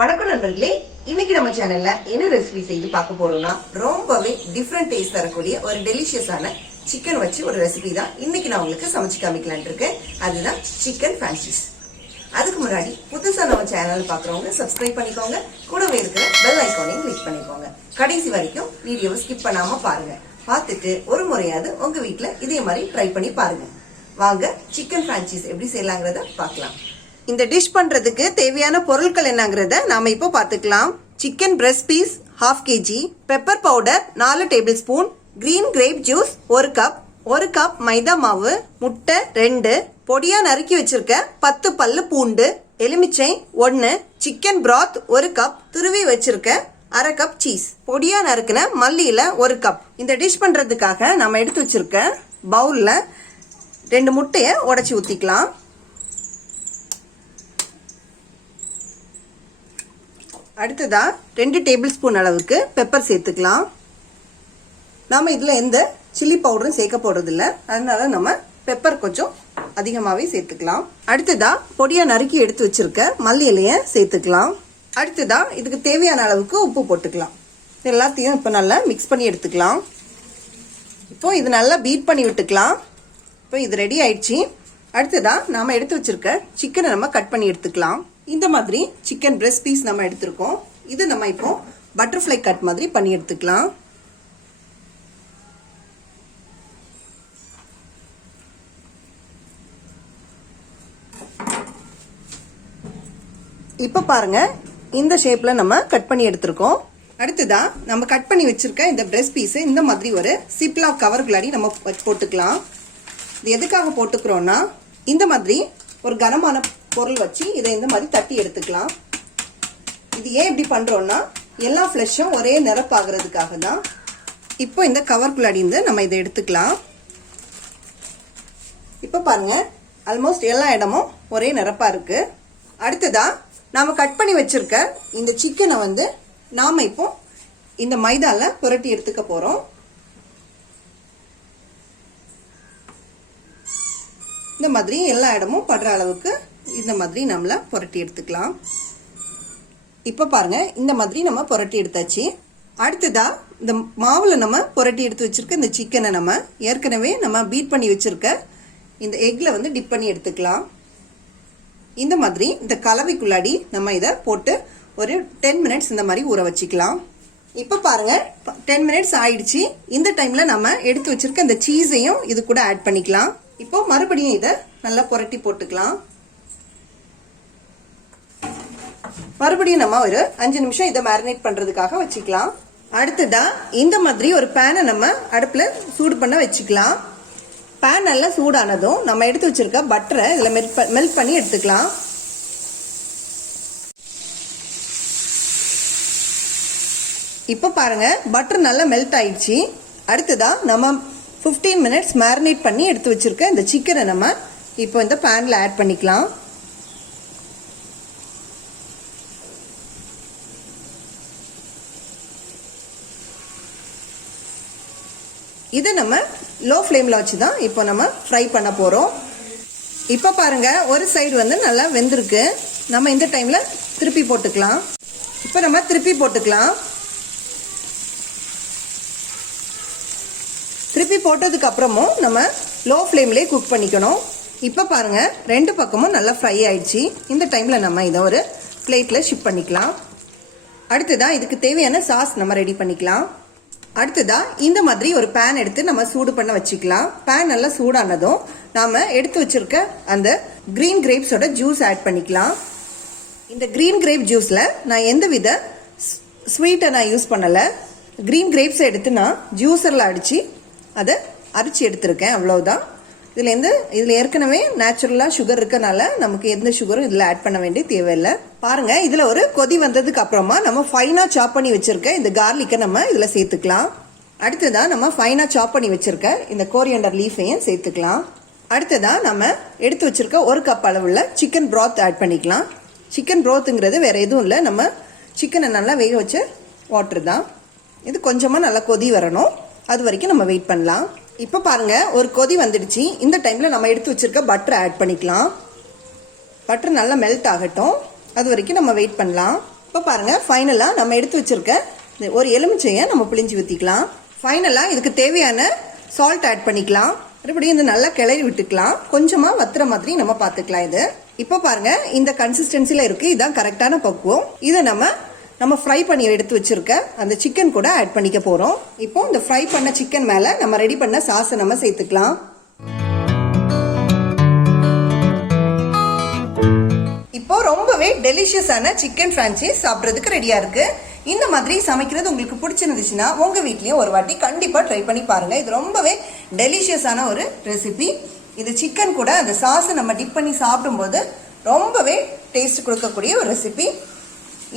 வணக்கம் நண்பர்களே, இன்னைக்கு நம்ம சேனல்ல என்ன ரெசிபி செய்து பார்க்க போறோம்னா ரொம்பவே டிஃப்ரெண்ட் டேஸ்ட் தரக்கூடிய ஒரு டெலிஷியஸான சிக்கன் வச்சு ஒரு ரெசிபி தான் இன்னைக்கு நான் உங்களுக்கு சமைச்சு காமிக்கலான் இருக்கேன். அதுதான் சிக்கன் ஃபிரான்சிஸ். அதுக்கு முன்னாடி புதுசா நம்ம சேனல் பாக்குறவங்க சப்ஸ்கிரைப் பண்ணிக்கோங்க, கூடவே இருக்கிற பெல் ஐக்கானையும் கிளிக் பண்ணிக்கோங்க. கடைசி வரைக்கும் வீடியோவை ஸ்கிப் பண்ணாம பாருங்க. பார்த்துட்டு ஒரு முறையாவது உங்க வீட்டுல இதே மாதிரி ட்ரை பண்ணி பாருங்க. வாங்க சிக்கன் ஃபிரான்சிஸ் எப்படி செய்யலாங்கிறத பார்க்கலாம். இந்த டிஷ் பண்றதுக்கு தேவையான பொருட்கள் என்னங்கறத நாம இப்போ பார்த்துக்கலாம். Chicken breast piece 1/2 kg, pepper powder 4 tablespoon, green grape juice 1 cup, 1 cup மைதா மாவு, முட்டை 2, பொடியா நறுக்கி வச்சிருக்க 10 பல்லு பூண்டு, எலுமிச்சை 1, சிக்கன் பிராத் 1 கப், துருவி வச்சிருக்க 1/2 கப் சீஸ், பொடியா நறுக்கின மல்லியில 1 கப். இந்த டிஷ் பண்றதுக்காக நம்ம எடுத்து வச்சிருக்க பவுல்ல 2 முட்டையை உடைச்சி ஊத்திக்கலாம். அடுத்ததா 2 டேபிள் ஸ்பூன் அளவுக்கு பெப்பர் சேர்த்துக்கலாம். நாம இதுல எந்த சில்லி பவுடரும் சேர்க்க போறது இல்ல, அதனால நம்ம பெப்பர் கொஞ்சம் அதிகமாவே சேர்த்துக்கலாம். அடுத்ததா பொடியா நறுக்கி எடுத்து வச்சிருக்க மல்லி இலைய சேர்த்துக்கலாம். அடுத்ததா இதுக்கு தேவையான அளவுக்கு உப்பு போட்டுக்கலாம். எல்லாத்தையும் இப்போ நல்லா மிக்ஸ் பண்ணி எடுத்துக்கலாம். இப்போ இது நல்லா பீட் பண்ணி விட்டுக்கலாம். இப்போ இது ரெடி ஆயிடுச்சு. அடுத்ததா நாம எடுத்து வச்சிருக்க சிக்கனை நம்ம கட் பண்ணி எடுத்துக்கலாம். இந்த மாதிரி சிக்கன் பிரஸ்ட் பீஸ் நம்ம எடுத்திருக்கோம். இது நம்ம இப்போ பட்டர்ஃப்ளை கட் மாதிரி பண்ணி எடுத்துக்கலாம். இப்போ பாருங்க, இந்த ஷேப்ல நம்ம கட் பண்ணி எடுத்திருக்கோம். அடுத்ததா நம்ம கட் பண்ணி வச்சிருக்க இந்த பிரஸ்ட் பீஸ் இந்த மாதிரி ஒரு சிப்லாக் கவர்குள்ளாடி நம்ம போட்டுக்கலாம். இது எதுக்காக போட்டுக்கிறோம்னா, இந்த மாதிரி ஒரு கனமான பொருள் வச்சு இதை இந்த மாதிரி தட்டி எடுத்துக்கலாம். இது ஏன் இப்படி பண்றோம்னா, எல்லா ஃப்ளஷும் ஒரே நிரப்பாகிறதுக்காக தான். இப்போ இந்த கவர்க்குள்ளாடி நம்ம இதை எடுத்துக்கலாம். இப்போ பாருங்க, ஆல்மோஸ்ட் எல்லா இடமும் ஒரே நிரப்பா இருக்கு. அடுத்ததா நாம கட் பண்ணி வச்சிருக்க இந்த சிக்கனை நாம இப்போ இந்த மைதால புரட்டி எடுத்துக்க போறோம். இந்த மாதிரி எல்லா இடமும் படுற அளவுக்கு இந்த மாதிரி நம்மள புரட்டி எடுத்துக்கலாம். இப்ப பாருங்க, இந்த மாதிரி நம்ம புரட்டி எடுத்தாச்சு. அடுத்ததா இந்த மாவுல நம்ம புரட்டி எடுத்து வச்சிருக்க இந்த சிக்கனை நம்ம ஏற்கனவே நம்ம பீட் பண்ணி வச்சிருக்க இந்த எக்ல டிப் பண்ணி எடுத்துக்கலாம். இந்த மாதிரி இந்த கலவைக்குள்ளாடி நம்ம இதை போட்டு ஒரு 10 மினிட்ஸ் இந்த மாதிரி ஊற வச்சுக்கலாம். இப்ப பாருங்க, 10 மினிட்ஸ் ஆயிடுச்சு. இந்த டைம்ல நம்ம எடுத்து வச்சிருக்க இந்த சீஸையும் இது கூட ஆட் பண்ணிக்கலாம். இப்போ மறுபடியும் இதை நல்லா புரட்டி போட்டுக்கலாம். மறுபடியும் நம்ம ஒரு 5 நிமிஷம் இதை மேரினேட் பண்றதுக்காக வச்சுக்கலாம். அடுத்ததா இந்த மாதிரி ஒரு பேனை நம்ம அடுப்புல சூடு பண்ண வச்சுக்கலாம். பேன் நல்லா சூடானதும் நம்ம எடுத்து வச்சிருக்க பட்டரை இதுல மெல்ட் பண்ணி எடுத்துக்கலாம். இப்ப பாருங்க, பட்டர் நல்லா மெல்ட் ஆயிடுச்சு. அடுத்ததா நம்ம 15 மினிட்ஸ் மேரினேட் பண்ணி எடுத்து வச்சிருக்க இந்த சிக்கனை நம்ம இப்போ இந்த பேன்ல ஆட் பண்ணிக்கலாம். இதை நம்ம லோ ஃப்ளேம்ல வச்சுதான் இப்போ நம்ம ஃப்ரை பண்ண போறோம். இப்போ பாருங்க, ஒரு சைடு நல்லா வெந்திருக்கு. நம்ம இந்த டைம்ல திருப்பி போட்டுக்கலாம். இப்போ நம்ம திருப்பி போட்டுக்கலாம். திருப்பி போட்டதுக்கு அப்புறமும் நம்ம லோ ஃப்ளேம்லயே குக் பண்ணிக்கணும். இப்போ பாருங்க, 2 பக்கமும் நல்லா ஃப்ரை ஆயிடுச்சு. இந்த டைம்ல நம்ம இதை ஒரு பிளேட்ல ஷிஃப்ட் பண்ணிக்கலாம். அடுத்ததா இதுக்கு தேவையான சாஸ் நம்ம ரெடி பண்ணிக்கலாம். அடுத்ததா இந்த மாதிரி ஒரு பேன் எடுத்து நம்ம சூடு பண்ண வச்சுக்கலாம். பேன் நல்லா சூடானதும் நாம எடுத்து வச்சிருக்க அந்த கிரீன் கிரேப்ஸோட ஜூஸ் ஆட் பண்ணிக்கலாம். இந்த கிரீன் கிரேப் ஜூஸ்ல நான் எந்த வித ஸ்வீட்டை நான் யூஸ் பண்ணல. கிரீன் கிரேப்ஸை எடுத்து நான் ஜூஸர்ல அடிச்சு அதை அரைச்சி எடுத்திருக்கேன், அவ்வளவுதான். இதுல ஏற்கனவே நேச்சுரலா சுகர் இருக்கனால நமக்கு எந்த சுகரும் இதுல ஆட் பண்ண வேண்டிய தேவையில்லை. பாருங்க, இதுல ஒரு கொதி வந்ததுக்கு அப்புறமா நம்ம ஃபைனா சாப் பண்ணி வச்சிருக்க இந்த கார்லிக்கை நம்ம இதுல சேர்த்துக்கலாம். அடுத்ததா நம்ம ஃபைனா சாப் பண்ணி வச்சிருக்க இந்த கோரியண்டர் லீஃபையும் சேர்த்துக்கலாம். அடுத்ததா நம்ம எடுத்து வச்சிருக்க 1 கப் அளவுள்ள சிக்கன் பிராத் ஆட் பண்ணிக்கலாம். சிக்கன் பிராத்ங்கிறது வேற எதுவும் இல்லை, நம்ம சிக்கனை நல்லா வேக வச்ச வாட்டர் தான். இது கொஞ்சமா நல்லா கொதி வரணும், அது வரைக்கும் நம்ம வெயிட் பண்ணலாம். இப்ப பாருங்க, ஒரு கொதி வந்துடுச்சு. இந்த டைம்ல நம்ம எடுத்து வச்சிருக்க பட்டர் ஆட் பண்ணிக்கலாம். பட்டர் நல்லா மெல்ட் ஆகட்டும், அது வரைக்கும் நம்ம வெயிட் பண்ணலாம். இப்போ பாருங்கள், ஃபைனலாக நம்ம எடுத்து வச்சுருக்க ஒரு எலுமிச்சையை நம்ம பிழிஞ்சு ஊற்றிக்கலாம். ஃபைனலாக இதுக்கு தேவையான சால்ட் ஆட் பண்ணிக்கலாம். மறுபடியும் இது நல்லா கிளறி விட்டுக்கலாம். கொஞ்சமாக வத்துற மாதிரி நம்ம பார்த்துக்கலாம். இது இப்போ பாருங்கள், இந்த கன்சிஸ்டன்சியில் இருக்குது. இதுதான் கரெக்டான பக்குவம். இதை நம்ம ஃப்ரை பண்ணி எடுத்து வச்சுருக்க அந்த சிக்கன் கூட ஆட் பண்ணிக்க போகிறோம். இப்போ இந்த ஃப்ரை பண்ண சிக்கன் மேலே நம்ம ரெடி பண்ண சாஸை நம்ம சேர்த்துக்கலாம். இப்போ ரொம்பவே டெலிஷியஸான சிக்கன் ஃப்ரான்ச்சைஸ் சாப்பிட்றதுக்கு ரெடியாக இருக்குது. இந்த மாதிரி சமைக்கிறது உங்களுக்கு பிடிச்சிருந்துச்சுன்னா உங்கள் வீட்லேயும் ஒரு வாட்டி கண்டிப்பாக ட்ரை பண்ணி பாருங்கள். இது ரொம்பவே டெலிஷியஸான ஒரு ரெசிபி. இது சிக்கன் கூட அந்த சாஸை நம்ம டிப் பண்ணி சாப்பிடும்போது ரொம்பவே டேஸ்ட் கொடுக்கக்கூடிய ஒரு ரெசிபி.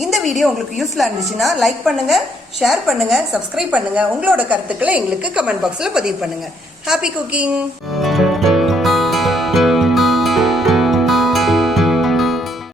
இந்த வீடியோ உங்களுக்கு யூஸ்ஃபுல்லாக இருந்துச்சுன்னா லைக் பண்ணுங்கள், ஷேர் பண்ணுங்கள், சப்ஸ்கிரைப் பண்ணுங்கள். உங்களோட கருத்துக்களை எங்களுக்கு கமெண்ட் பாக்ஸில் பதிவு பண்ணுங்கள். Happy cooking.